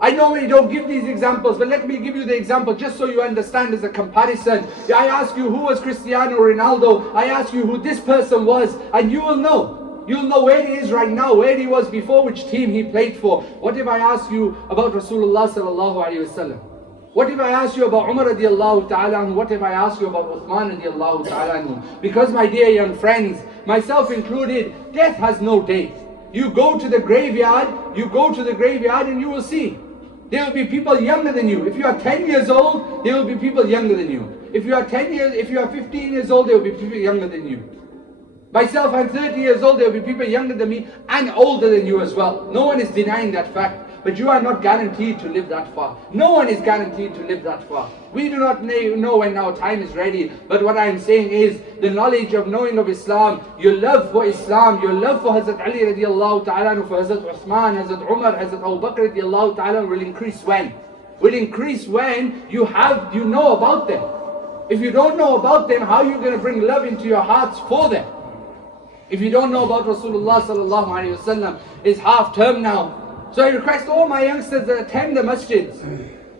I normally don't give these examples, but let me give you the example just so you understand as a comparison. I ask you who was Cristiano Ronaldo, I ask you who this person was, and you will know. You'll know where he is right now, where he was before, which team he played for. What if I ask you about Rasulullah sallallahu alayhi wasallam? What if I ask you about Umar radiallahu ta'ala anhu? What if I ask you about Uthman radiallahu ta'ala anhu? Because my dear young friends, myself included, death has no date. You go to the graveyard and you will see. There will be people younger than you. If you are 10 years old, there will be people younger than you. If you are 15 years old, there will be people younger than you. Myself, I'm 30 years old, there will be people younger than me and older than you as well. No one is denying that fact. But you are not guaranteed to live that far. No one is guaranteed to live that far. We do not know when our time is ready. But what I am saying is, the knowledge of knowing of Islam, your love for Islam, your love for Hazrat Ali radiallahu ta'ala, for Hazrat Uthman, Hazrat Umar, Hazrat Abu Bakr radiallahu ta'ala will increase when? Will increase when you know about them. If you don't know about them, how are you going to bring love into your hearts for them? If you don't know about Rasulullah sallallahu alayhi wa sallam, it's half term now. So I request all my youngsters that attend the masjids.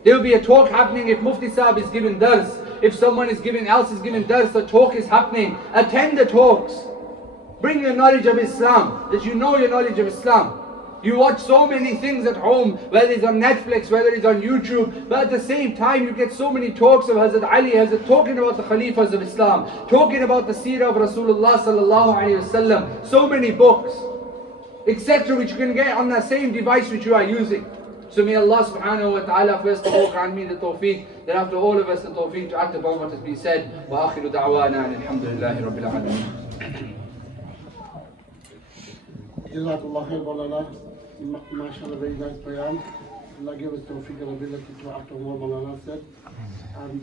There will be a talk happening if Mufti Sahib is giving dars. If someone else is giving dars, a talk is happening. Attend the talks. Bring your knowledge of Islam, that you know your knowledge of Islam. You watch so many things at home, whether it's on Netflix, whether it's on YouTube, but at the same time you get so many talks of Hazrat Ali, talking about the Khalifas of Islam, talking about the seerah of Rasulullah sallallahu alayhi wasallam, so many books, etc., which you can get on the same device which you are using. So may Allah subhanahu wa ta'ala first of all grant me the tawfiq, then after all of us the tawfiq to act upon what has been said. Wa akhiru da'wana alhamdulillahi rabbil alameen. Jazakallah khair Maulana. MashaAllah, very nice bayan. Allah give us tawfiq and ability to act on what Maulana said. And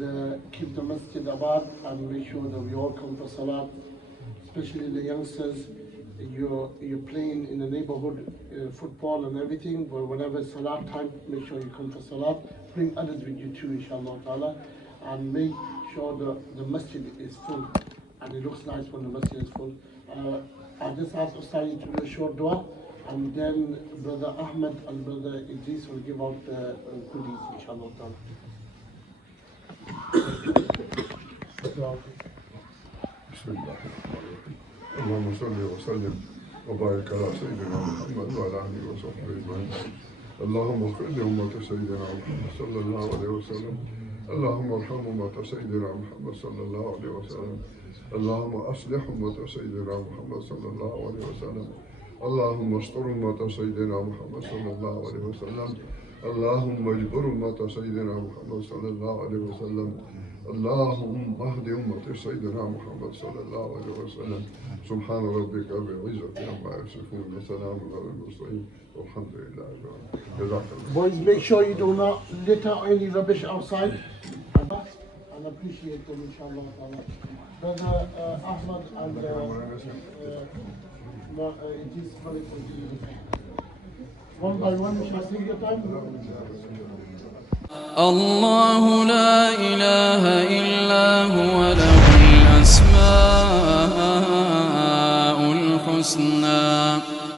keep the masjid abad and make sure that we all come for salat, especially the youngsters. You're playing in the neighborhood, football and everything, but whenever it's salat time, make sure you come for salat. Bring others with you too, inshallah ta'ala. And make sure the masjid is full. And it looks nice when the masjid is full. I just ask Ustadi to do a short dua, and then Brother Ahmed and Brother Idris will give out the goodies, inshallah ta'ala. اللهم صل وسلم وبارك على سيدنا محمد وعلى اله وصحبه اجمعين. اللهم اغفر لأمة سيدنا محمد صلى الله عليه وسلم. اللهم ارحم أمة سيدنا محمد صلى الله عليه وسلم. اللهم اصلح أمة سيدنا محمد صلى الله عليه وسلم. اللهم استر أمة سيدنا محمد صلى الله عليه وسلم. اللهم اجبر أمة سيدنا محمد صلى الله عليه وسلم. اللهم اهد أمة سيدنا محمد صلى الله عليه وسلم. سبحان ربك رب العزة عما يصفون وسلام على المرسلين والحمد لله رب العالمين. جزاك الله. Boys, make sure you do not litter any rubbish outside. And appreciate them, inshallah. Brother Ahmad and Idris Malik will give you the time. One by one, shall I take your time? الله لا إله إلا هو له الأسماء الحسنى